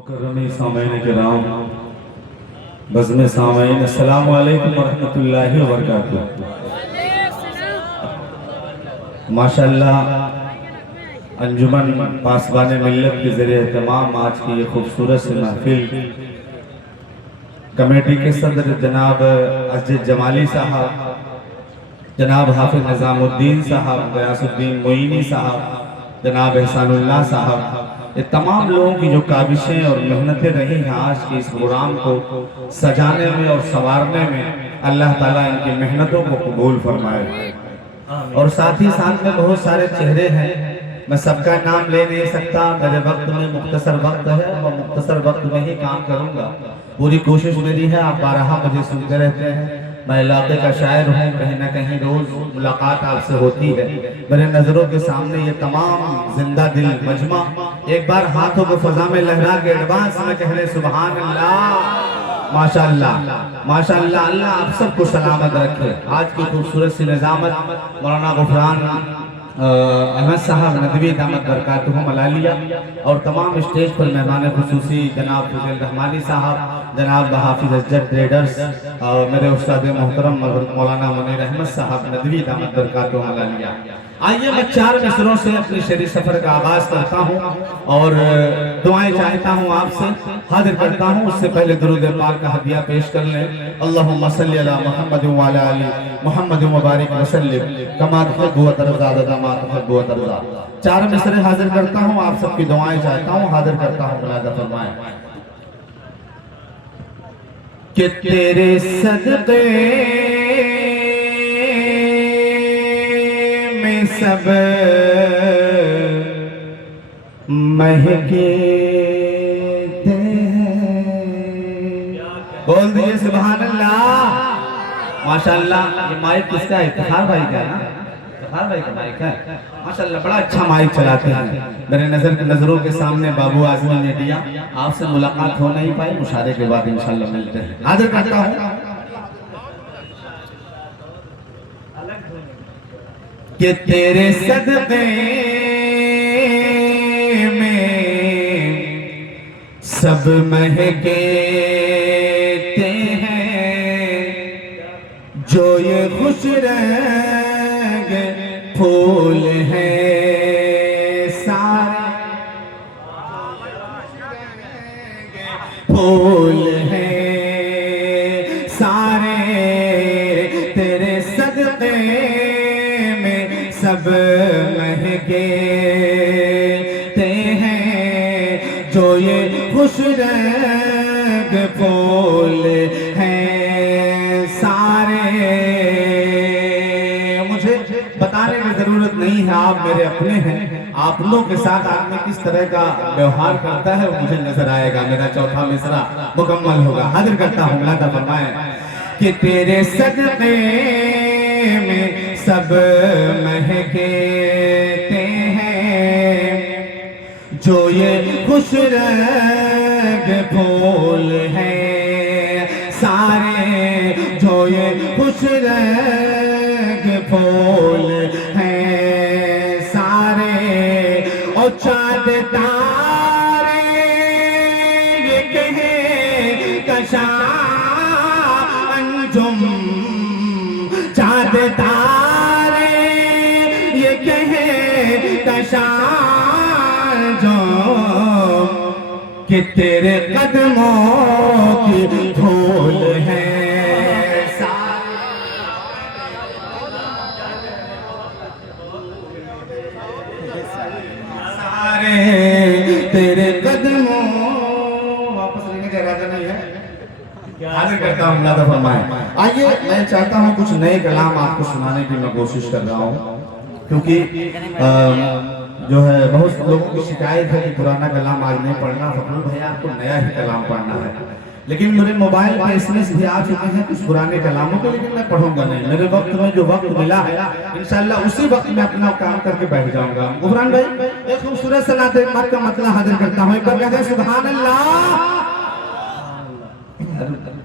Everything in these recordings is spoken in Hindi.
मुकर्रमी सामईन किराम बज़्म सामईन अस्सलामु अलैकुम वरहमतुल्लाहि वबरकातुहू। माशाअल्लाह अंजुमन पासबान मिल्लत के ज़रिए तमाम आज की ये खूबसूरत सी महफिल कमेटी के सदर जनाब अज़ीज़ जमाली साहब, जनाब हाफिज़ निज़ामुद्दीन साहब, गयासुद्दीन मोइनी साहब, जनाब एहसानुल्लाह साहब, ये तमाम लोगों की जो काबिशें और मेहनतें रही हैं आज के इस प्रोग्राम को सजाने में और संवारने में, अल्लाह ताला इनकी मेहनतों को कबूल फरमाए। और साथ ही साथ में बहुत सारे चेहरे हैं, मैं सबका नाम ले नहीं सकता, मेरे वक्त में मुख्तसर वक्त है और मुख्तसर वक्त में ही काम करूँगा। पूरी कोशिश मेरी है, आप 12 बजे सुनते रहते हैं, मैं इलाके का शायर हूँ, कहीं ना कहीं रोज़ मुलाकात आपसे होती है। मेरे नज़रों के सामने ये तमाम जिंदा दिल मजमा एक बार हाथों को फजा में लहरा के एडवांस में कह रहे सुभान अल्लाह, माशाअल्लाह माशाअल्लाह। अल्लाह आप सबको सलामत रखे। आज की खूबसूरत सी निज़ामत मौलाना गुफरान अहमद साहब नदवी दामत बरकातुहू मलालिया और तमाम स्टेज पर मेहमान खुसूसी जनाब फजल रहमानी साहब, जनाब हाफिज़ अजद ट्रेडर्स और मेरे उस्ताद मोहतरम मौलाना मुनीर अहमद साहब नदवी दामत बरकातुहू मलालिया। आइए मैं 4 मिसरों से अपनी शरीर सफर का आगाज करता हूँ और दुआएं चाहता हूँ आपसे, हाजिर करता हूँ। उससे पहले दुरूद पाक का हदिया पेश कर लें। अल्लाहुम्मा सल्ली अला मुहम्मद व अला आलि मुहम्मद व बारिक वसल्लिम कमा तुहिब्बु व तर्ज़ा अदद मा तुहिब्बु व तर्ज़ा। 4 मिसरे हाजिर करता हूँ, आप सबकी दुआएं चाहता हूँ, हाजिर करता हूँ। मुलाज़ा फरमाएं कि तेरे सदक़े सब महके बोल दिए सुभान अल्लाह, माशाअल्लाह। ये माइक किसका है? इफ्तिखार भाई का ना, इफ्तिखार भाई का माइक है माशाअल्लाह, बड़ा अच्छा माइक चलाते हैं। मेरे नजरों के सामने बाबू आजमी ने दिया, आपसे मुलाकात हो नहीं पाई, मुशारे के बाद इंशाअल्लाह मिलते हैं। हाजिर करता हूँ कि तेरे सदक़े में सब महके हैं, जो ये खुश रंग फूल हैं सारे फूल हैं सारे, तेरे सदक़े सब महके हैं, जो ये खुश रंग फूल हैं सारे। मुझे बताने की जरूरत नहीं है, आप मेरे अपने हैं। आप लोगों के साथ आदमी किस तरह का व्यवहार करता है वो मुझे नजर आएगा। मेरा चौथा मिसरा मुकम्मल होगा। हाजिर करता हूँ। मुलाज़ा फरमाएं कि तेरे सदक़े में सब महके हैं, जो ये खुश रंग फूल हैं सारे, जो ये खुश रंग फूल हैं सारे। और चाँद तारे ये कहे कशा अंजुम, चाँद तारे ये कहे कशान जो कि तेरे कदमों की धूल है सारे, तेरे कदमों वापस लेने का इरादा नहीं है। हाजिर करता हूँ। मुलाज़ा फरमाएं। आइए मैं चाहता हूँ कुछ नए कलाम आपको सुनाने की मैं कोशिश कर रहा हूँ, क्योंकि जो है बहुत लोगों की शिकायत है कि पुराना कलाम आज नहीं पढ़ना। फखरुल भैया आपको नया ही कलाम पढ़ना है, लेकिन मेरे मोबाइल पर एसएमएस भी आ चुके हैं कुछ पुराने कलामों के, लेकिन मैं पढ़ूंगा नहीं। मेरे वक्त में जो वक्त मिला है इंशाअल्लाह उसी वक्त में अपना काम करके बैठ जाऊंगा। गुफरान भाई एक खूबसूरत सा नाते का मतलब हाजिर करता हूँ। एक बार कहते हैं सुभान अल्लाह।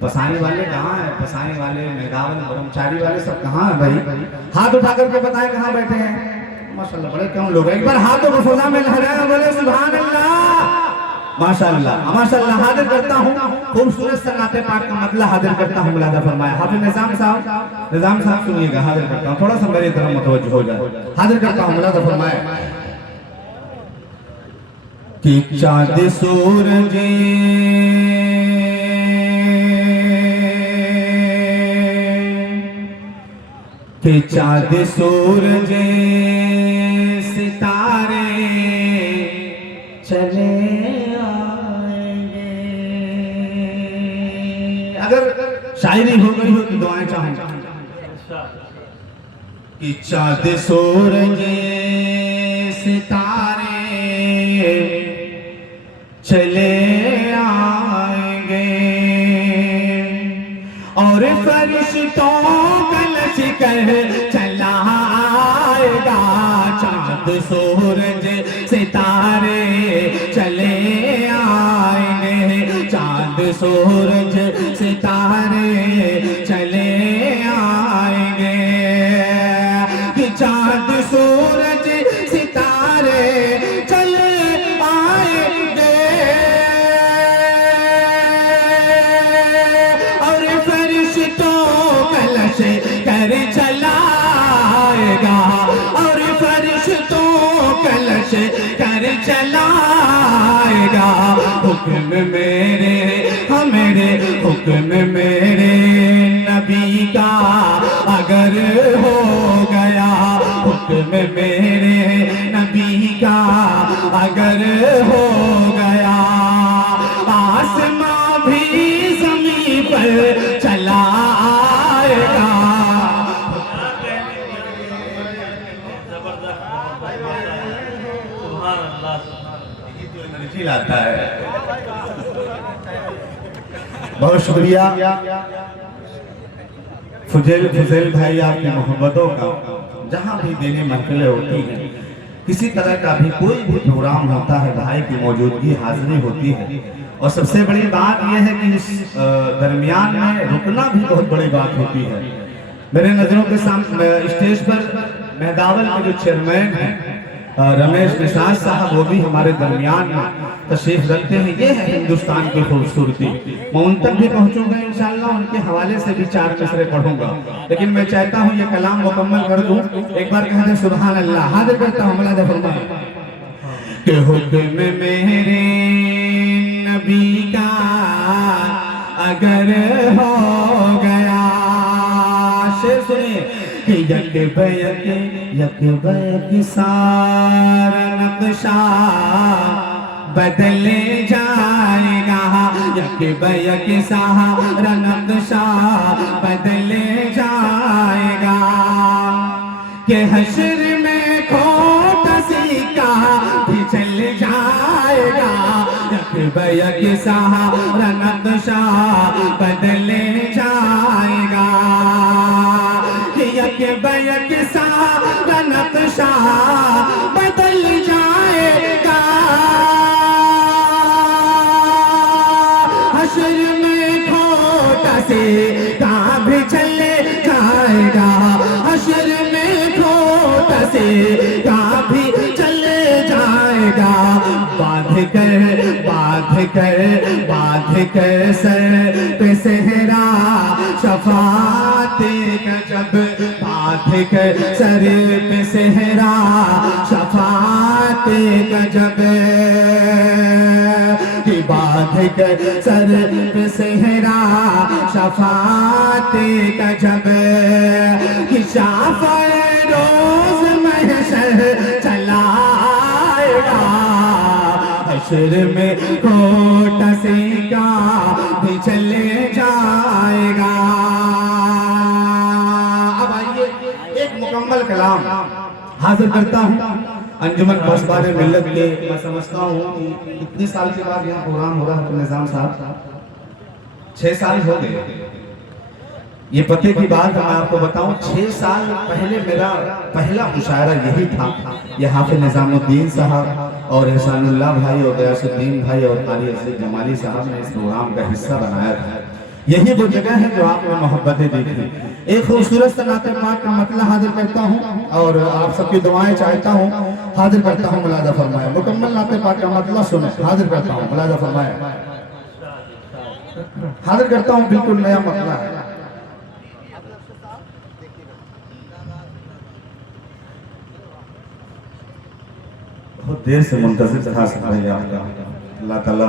पसाने वाले कहाँ है? पसाने वाले, मेघावन, ब्रह्मचारी वाले सब कहाँ है भाई? हाथ उठा करके बताएं कहाँ बैठे हैं। माशाअल्लाह बड़े कम लोग हैं। एक बार हाथों को फजा में लहराएं, बोले सुभान अल्लाह। माशाअल्लाह माशाअल्लाह। हाजिर करता हूँ खूबसूरत सा नाते पाक का मतलब हाजिर करता हूँ, मुलादा फरमाया हाफिज निजाम साहब सुनिएगा। हाजिर करता हूँ, थोड़ा सा मेरी तरफ मुतवज्जो हो जाए। हाजिर करता हूँ, मुलादा फरमाया कि चाँद सूरज कि चाँद सूरज सितारे चले आएंगे। अगर शायरी हो गई हो तो दुआएं चाहूंगा कि चाँद सूरज सितारे चले आएंगे और फरिश्तों का लश्कर चला आएगा। चाँद सूरज सितारे चले आएंगे, चाँद सूरज सितारे चले आएंगे कि चाँद सूरज सितारे चले आएंगे और फरिश्तों का लश्कर चलाएगा और फरिश्तों का लश्कर चलाएगा। हुक्म मेरे मेरे हुक्म मेरे नबी का अगर हो गया, हुक्म मेरे नबी का अगर हो गया, आसमां भी ज़मीन पर चला आएगा। लाता है। बहुत शुक्रिया फुजैल भाई, आपकी मोहब्बतों का जहाँ भी देने महफिलें होती हैं, किसी तरह का भी कोई भी प्रोग्राम होता है, भाई की मौजूदगी हाजिरी होती है। और सबसे बड़ी बात यह है कि इस दरमियान में रुकना भी बहुत बड़ी बात होती है। मेरे नज़रों के सामने स्टेज पर मेहदावल के जो चेयरमैन हैं रमेश निषाद साहब, वो भी हमारे दरमियान में तशरीफ रखते हैं। ये है हिंदुस्तान की खूबसूरती। मैं उन तक भी पहुंचूंगा इंशाअल्लाह, उनके हवाले से भी 4 मिसरे पढ़ूंगा, लेकिन मैं चाहता हूं ये कलाम मुकम्मल कर दूं। एक बार कह दे सुभान अल्लाह। हाजिर करता हूं मुलादा फरमाए कि हुक्म मेरे नबी का अगर हो गया, शेर सुनिए कि यक बैक सारा नक्शा बदले जाएगा, यक बैक सारा नक्शा बदले जाएगा कि हश्र में खोटा सिक्का भी चल जाएगा, यक बैक सारा नक्शा बदले जाएगा कि यक बैक सारा नक्शा बदल जाएगा, हश्र में खोटा सिक्का भी चले जाएगा, हश्र में खोटा सिक्का भी चले जाएगा। बांध कर सर पे सेहरा शफात का जब, बांध कर सर पे सेहरा शफात का जब, कि बांध कर सर पे सेहरा शफात का जब, कि शाफ़े रोज़ महशर चलाएगा, हश्र में खोटा सिक्का भी चले जाएगा। अब आइए एक मुकम्मल कलाम हाजिर करता हूँ अंजुमन बसबारे मिल्लत के। मैं समझता हूँ कि कितने साल के बाद यहाँ प्रोग्राम हो रहा है निजाम साहब? 6 साल हो गए। ये पते की बात मैं आपको बताऊं, 6 साल पहले मेरा पहला मुशायरा यही था। ये हाफिज निजामुद्दीन साहब और एहसानुल्लाह भाई और गयासुद्दीन भाई और कारी अजीज जमाली साहब ने इस प्रोग्राम का हिस्सा बनाया था। यही वो जगह है जो आपने मोहब्बतें देखी। एक खूबसूरत सा नाते पाक का मतलब हाजिर करता हूँ और आप सबकी दुआएं चाहता हूँ, हाजिर करता हूँ, मुलाजा फरमाए। मुकम्मल नाते पाक का मतलब सुने, हाजिर करता हूँ, मुलाजा फरमाए। हाजिर करता हूँ, बिल्कुल नया मतलब है। बहुत देर से मुंतजिर था भैया आपका, अल्लाह ताला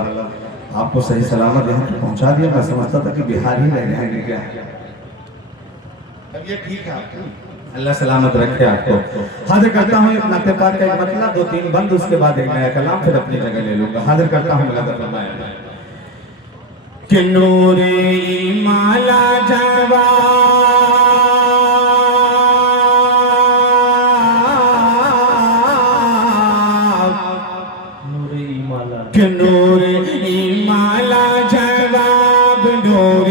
आपको सही सलामत यहाँ तक पहुँचा दिया। मैं समझता था कि बिहार ही रह जाएंगे क्या, अब ये ठीक है, अल्लाह सलामत रखे आपको। हाजिर करता हूँ एक नाते पाक का एक मतलब, दो तीन बंद, उसके बाद एक नया कलाम, फिर अपनी जगह ले लूंगा। हाजिर करता हूँ कि नूरे माला जवा नूर माला जवाब, नूर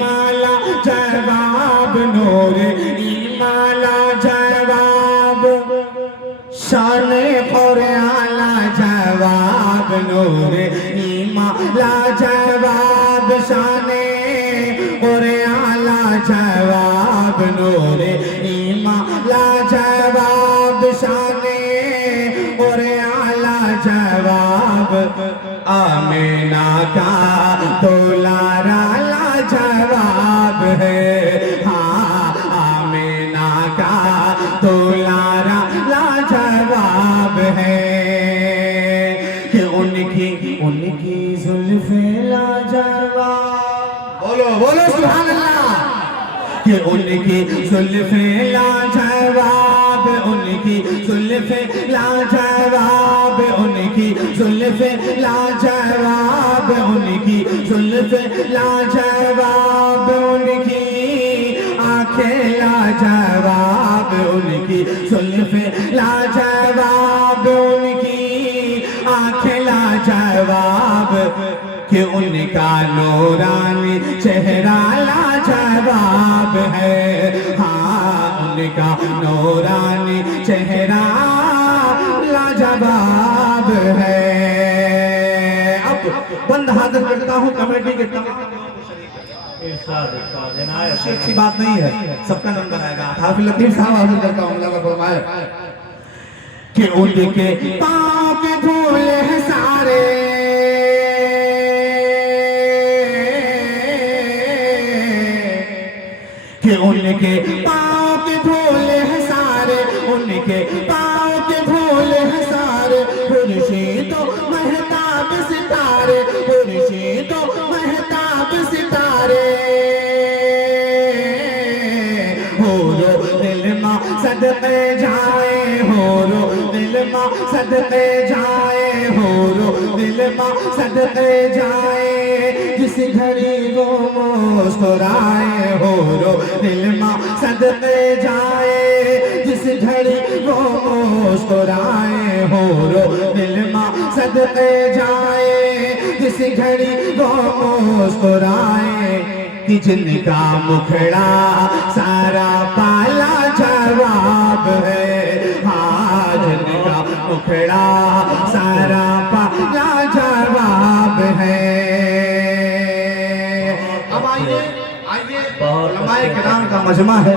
माला जवाब, नूर माला जवाब, शान कुरान जवाब, नूर माला जवाब, शान कुरान जवाब, नूर माला जवाब, शान कुरान जवाब, आमीना का दुलारा लाजवाब है। हाँ, आमीना का दुलारा लाजवाब है कि उनकी जुल्फे लाजवाब, बोलो बोलो सुभान अल्लाह, कि उनकी जुल्फे लाजवाब, उनकी जुल्फे लाजवाब, उनकी जुल्फे लाजवाब, उनकी जुल्फे लाजवाब, उनकी आंखें लाजवाब, उनकी जुल्फे लाजवाब, उनकी आंखें लाजवाब, कि उनका नूरानी चेहरा लाजवाब है। हाँ, उनका नूरानी चेहरा लाजवाब है। अब बंद हाजिर करता हूँ कमेटी के तमाम, अच्छी बात नहीं है, सबका नंबर आएगा। हाफिज लतीफ साहब हाजिर करता हूँ, मुलाजा फरमाए कि उनके पाँव के धूल हैं सारे, कि उनके पाँव के धूल हैं सारे, उनके पाँव के धूल हैं सारे, खुर्शीद तो महताब सितारे, खुर्शीद तो महताब सितारे, हो रो दिल माँ सदके जाए, हो रो दिल माँ सदके जाए, हो रो दिल माँ सदके जाए, जिस घड़ी वो मुस्कुराए, हो रो दिल माँ सदके जाए, जिस घड़ी वो मुस्कुराए, हो रो दिल माँ सदके जाए, जिस घड़ी वो मुस्कुराए, कि जिनका मुखड़ा सारा पाला जवाब है। हाँ, जिनका मुखड़ा सारा पाला जवाब है। अब आइए उलमाए किराम का मजमा है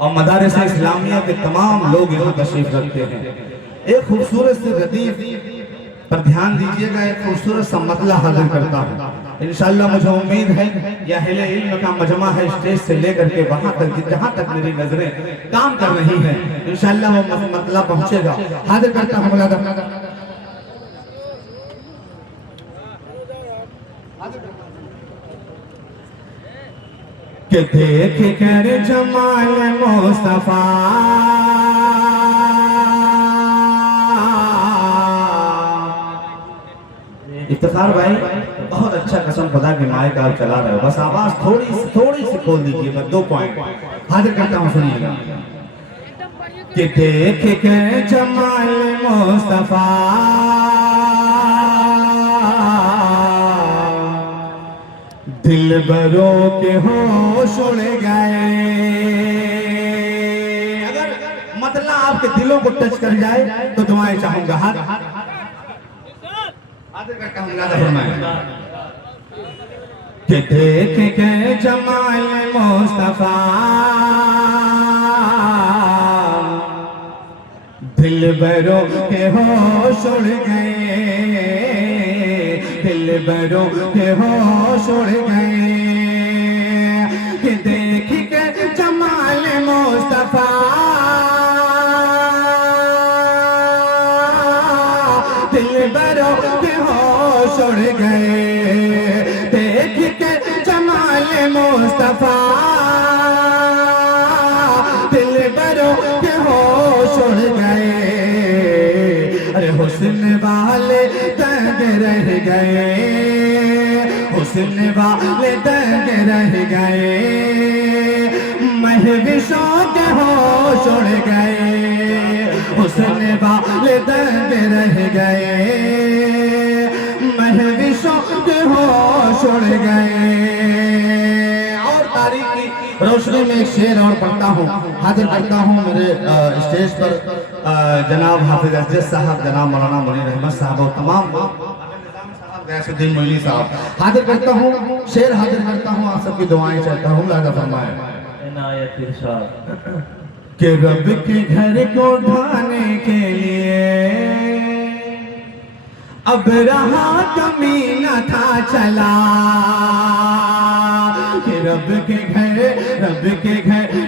और मदारिस इस्लामिया के तमाम लोग यहाँ तशरीफ रखते हैं। एक खूबसूरत से रदीफ पर ध्यान दीजिएगा, एक खूबसूरत सा मतला हाजिर करता हूँ। इंशाअल्लाह मुझे उम्मीद है यह अहले इल्म का मजमा है, स्टेज से लेकर के वहां तक जहां तक मेरी नजरें काम कर रही हैं, इंशाअल्लाह वो मतला पहुंचेगा। हाजिर करता हूँ मुलाजा कि देख कर जमाल मुस्तफा, इफ्तिखार भाई बहुत अच्छा, कसम खुदा की माइक आप चला रहे हो, बस आवाज थोड़ी सी खोल दीजिए, बस 2 पॉइंट हाजिर करता हूँ, सुनिएगा कि देख के जमाल मुस्तफा, दिल बरों के होश उड़ गए। अगर मतलब आपके दिलों को टच कर जाए तो दुआएं चाहूंगा। हाजिर करता हूँ, कि देख के जमाल मुस्तफा दिल बरों के होश उड़ गए, दिल बरों के होश उड़ गए। कि देख के जमाल मुस्तफा दिल बरों के होश उड़ गए। देख के जमाल मुस्तफा दिल बरों के होश उड़ गए। अरे हुस्न वाले दंग रह गए, हुस्न वाले दंग रह गए। महविशों के होश उड़ गए, हुस्न वाले दंग रह गए। महविशों के होश उड़ गए। और तारीख की रोशनी में एक शेर और पढ़ता हूँ, हाजिर करता हूँ मेरे स्टेज पर जनाब हाफिज अजद साहब, जनाब मौलाना मुनीर अहमद साहब और तमाम गयासुद्दीन मोइनी साहब। हाजिर करता हूँ, शेर हाजिर करता हूँ, आप सबकी दुआएं चाहता हूँ। लादा फरमाए कि रब के घर को ढाने के लिए अब रहा कमी न था चला। कि रब के घर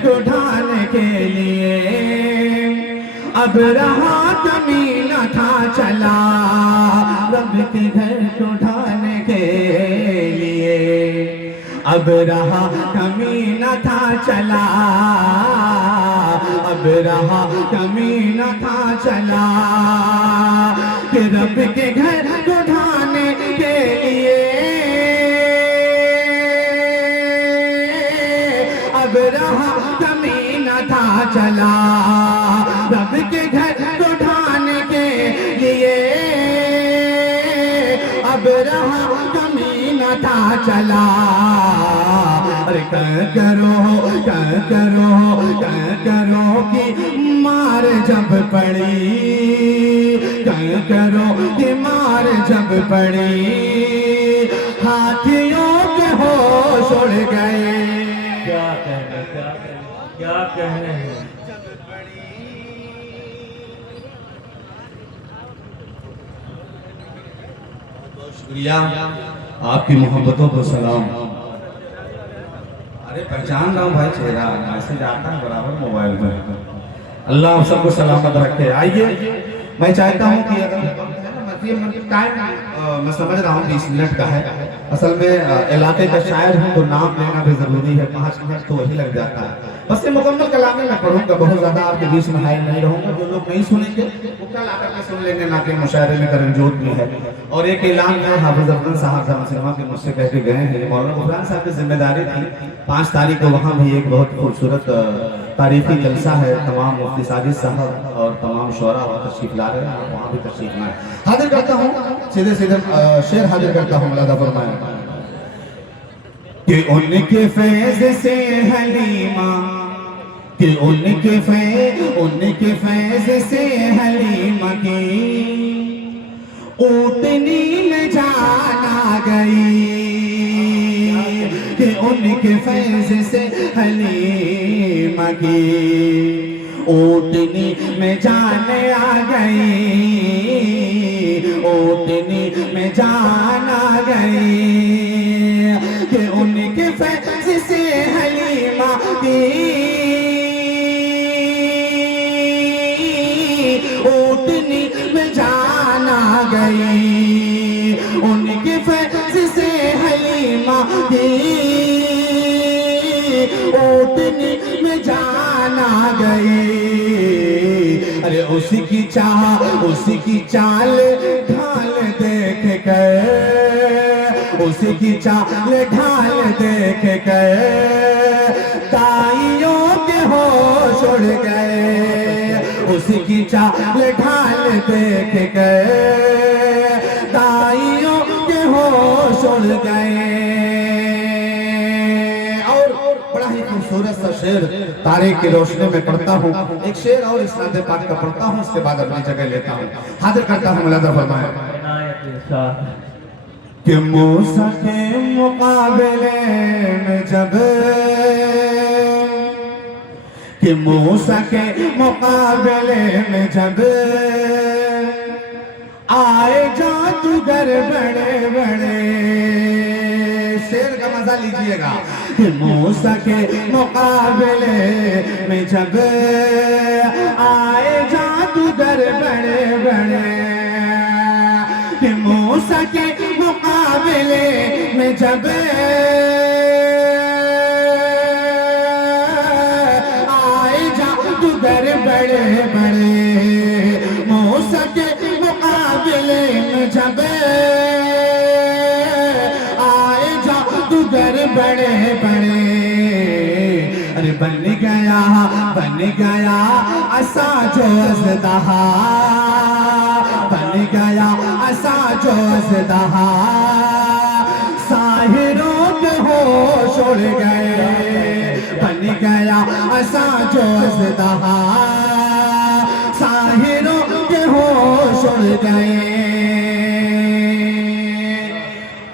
को ढाने के लिए अब रहा कमी न था चला। रब के घर को ढाने के लिए अब रहा कमी न था चला, अब रहा कमी न था चला। कि रब के घर को ढाने के लिए अब रहा कमी न था चला। रब के घर को ढाने के लिए अब रहा कमी न था चला। अरे करो कि मार जब पड़ी, करो कि मार जब पड़ी। हाथियों के होश उड़ गए। क्या कहने, क्या कहने हैं। शुक्रिया, आपकी मोहब्बतों को सलाम। अरे पहचान रहा हूँ भाई चेहरा, मैसेज आता है बराबर मोबाइल में। अल्लाह आप सबको सलामत रखे। आइए, मैं चाहता हूँ कि अगर टाइम मैं समझ रहा हूँ 20 मिनट का है। असल में इलाके का शायर हूँ तो नाम लेना भी जरूरी है, 5 मिनट तो वही लग जाता है। बस ये मुकम्मल कलाम मैं पढ़ूंगा, बहुत ज्यादा आपके बीच में हाइल नहीं रहूंगा। जो लोग नहीं सुनेंगे वो कल आकर के सुन लेंगे। नाके मुशायरे में करंजोत भी है। और एक ऐलान है, हाफिज अफजल साहब सिनेमा के मुझसे कह के गए हैं, मौलाना गुफरान साहब की जिम्मेदारी थी। 5 तारीख को वहाँ भी एक बहुत खूबसूरत तारीखी जलसा है। तमाम मुफ्ती साजिद साहब और तमाम शोरा वहाँ तशरीफ ला रहे हैं, वहाँ भी तशरीफ लाए। हाजिर करता हूँ, सीधे शेर हाजिर करता हूँ। मलादा फरमाया कि उनके फैज़ से हलीमा, कि उनके फैज़ से हलीमा की ऊँटनी में जान आ गई। कि उनके फैज़ से हलीमा की ऊँटनी में जान आ गई, ऊँटनी में जान आ गई। कि उनके फैज़ से हलीमा की ऊँटनी में जान आ गई। उनके फैज़ से हलीमा की ऊँटनी में जान आ गई। अरे उसी की चाल ढाल देख कर, उसी की चाल ढाल देख कर ताइयों के होश उड़ गए। उसी की चाल ढाल देख कर ताइयों के होश उड़ गए। खूबसूरत सा शेर तारीख की रोशनी में पढ़ता हूँ। एक शेर और इस्नाद पाक का पढ़ता हूँ, उसके बाद अपनी जगह लेता हूँ। हाजिर करता हूँ। मलादा फरमाया कि मूसा के मुकाबले में जब, कि मूसा के मुकाबले में जब आए जादूगर बड़े बड़े, शेर का मजा लीजिएगा। कि मूसा के मुकाबले में जब आए जादूगर बड़े बड़े, कि मूसा के मुकाबले में जब आए जादूगर बड़े बड़े, मूसा के मुकाबले में जब आए जादूगर बड़े बड़े, अरे बन गया असा जो अज़दहा, बन गया असा जो अज़दहा, साहिरों के होश उड़ गए, बन गया असा जो अज़दहा, साहिरों के होश उड़ गए।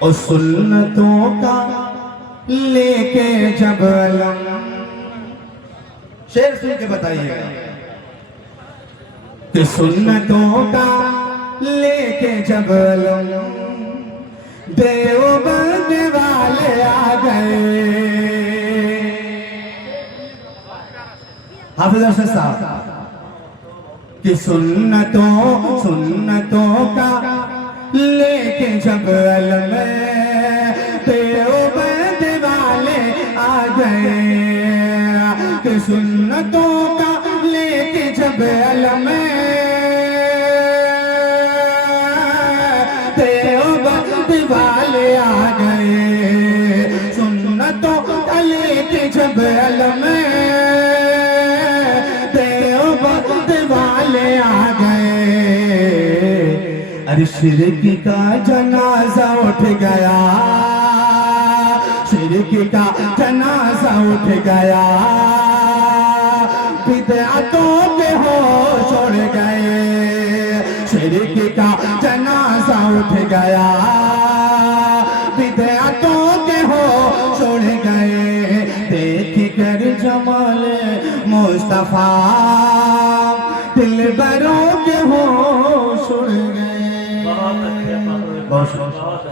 और सुन्नतों का लेके जब अलम, शेर सुन के बताइएगा। कि सुन्नतों का लेके जब अलम, देवबंद वाले आ गए। हाफिज अरशद साहब कि सुन्नतों का लेके जब अलम, देवबंद वाले आ गए। कि सुन्नतों का लेके जब अलम, देवबंद वाले आ गए। सुन्नतों का लेके जब अलम, देवबंद वाले आ गए। अरे शिरक का जनाजा उठ गया, शिरक का जनाजा उठ गया, बिदअतों के होश उड़ गए। शिरक का जनाजा उठ गया, बिदअतों के होश उड़ गए। देख कर जमाल मुस्तफा, दिलबरों के होश उड़ गए। बहुत अच्छे, बहुत